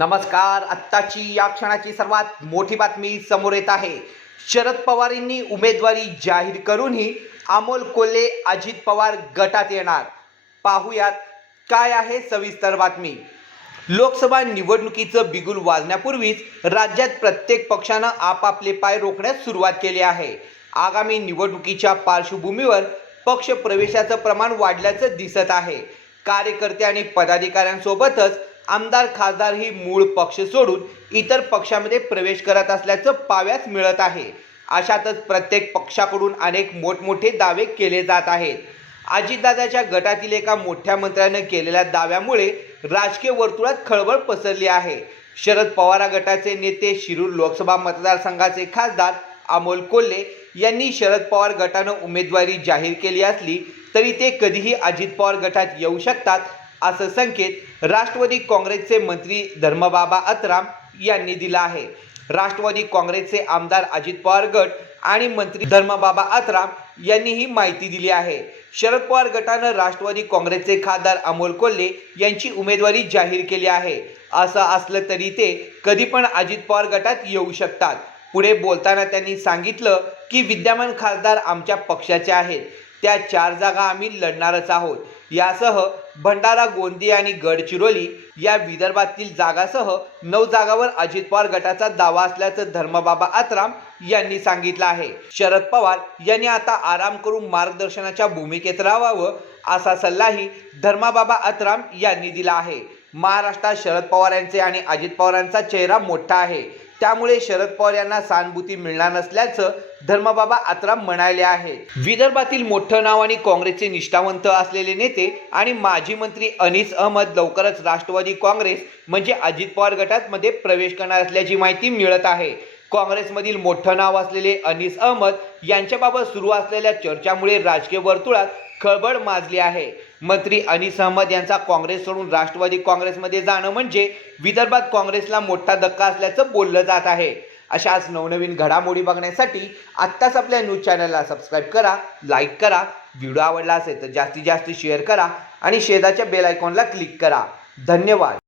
नमस्कार. आत्ताची या क्षणाची सर्वात मोठी बातमी समोर येत आहे. शरद पवारांनी उमेदवारी जाहीर करूनही अमोल कोल्हे अजित पवार गटात येणार. पाहूयात काय आहे सविस्तर बातमी. लोकसभा निवडणुकीचं बिगुल वाजण्यापूर्वीच राज्यात प्रत्येक पक्षानं आपापले पाय रोखण्यास सुरुवात केली आहे. आगामी निवडणुकीच्या पार्श्वभूमीवर पक्ष प्रवेशाचं प्रमाण वाढल्याचं दिसत आहे. कार्यकर्ते आणि पदाधिकाऱ्यांसोबतच आमदार खासदार ही मूळ पक्ष सोडून इतर पक्षामध्ये प्रवेश करत असल्याचं पाव्यास मिळत आहे. अशातच प्रत्येक पक्षाकडून अनेक मोठमोठे दावे केले जात आहेत. अजितदादाच्या गटातील एका मोठ्या मंत्र्यानं केलेल्या दाव्यामुळे राजकीय वर्तुळात खळबळ पसरली आहे. शरद पवार गटाचे नेते शिरूर लोकसभा मतदारसंघाचे खासदार अमोल कोल्हे यांनी शरद पवार गटानं उमेदवारी जाहीर केली असली तरी ते कधीही अजित पवार गटात येऊ शकतात असं संकेत राष्ट्रवादी काँग्रेसचे मंत्री धर्मबाबा अत्राम यांनी दिला आहे. राष्ट्रवादी काँग्रेसचे आमदार अजित पवार गट आणि मंत्री धर्मबाबा अत्राम यांनी ही माहिती दिली आहे. शरद पवार गटानं राष्ट्रवादी काँग्रेसचे खासदार अमोल कोल्हे यांची उमेदवारी जाहीर केली आहे. असं असलं तरी ते कधी पण अजित पवार गटात येऊ शकतात. पुढे बोलताना त्यांनी सांगितलं की विद्यमान खासदार आमच्या पक्षाचे आहेत. त्या चार जागा आम्ही लढणारच आहोत. यासह भंडारा गोंदिया आणि गडचिरोली या विदर्भातील जागासह नऊ जागावर अजित पवार गटाचा दावा असल्याचं धर्मबाबा आत्राम यांनी सांगितलं आहे. शरद पवार यांनी आता आराम करून मार्गदर्शनाच्या भूमिकेत राहावं असा सल्लाही धर्माबाबा अत्राम यांनी दिला आहे. महाराष्ट्रात शरद पवार यांचे आणि अजित पवारांचा चेहरा मोठा आहे. त्यामुळे शरद पवार यांना सहानुभूती मिळणार नसल्याचं धर्मबाबा आत्राम म्हणाले आहे विदर्भातील मोठं नाव आणि काँग्रेसचे निष्ठावंत असलेले नेते आणि माजी मंत्री अनिस अहमद लवकरच राष्ट्रवादी काँग्रेस म्हणजे अजित पवार गटात मध्ये प्रवेश करणार असल्याची माहिती मिळत आहे. काँग्रेसमधील मोठं नाव असलेले अनिस अहमद यांच्याबाबत सुरू असलेल्या चर्चामुळे राजकीय वर्तुळात खळबळ माजली आहे. मंत्री अनिस अहमद यांचा काँग्रेस सोडून राष्ट्रवादी काँग्रेसमध्ये जाणं म्हणजे विदर्भात काँग्रेसला मोठा धक्का असल्याचं बोललं जात आहे. अशाच नवनवीन घडामोडी बघण्यासाठी आत्ताच आपल्या न्यूज चॅनलला सबस्क्राईब करा लाईक करा व्हिडिओ आवडला असेल तर जास्तीत जास्त शेअर करा आणि शेजारच्या बेल आयकॉनला क्लिक करा. धन्यवाद.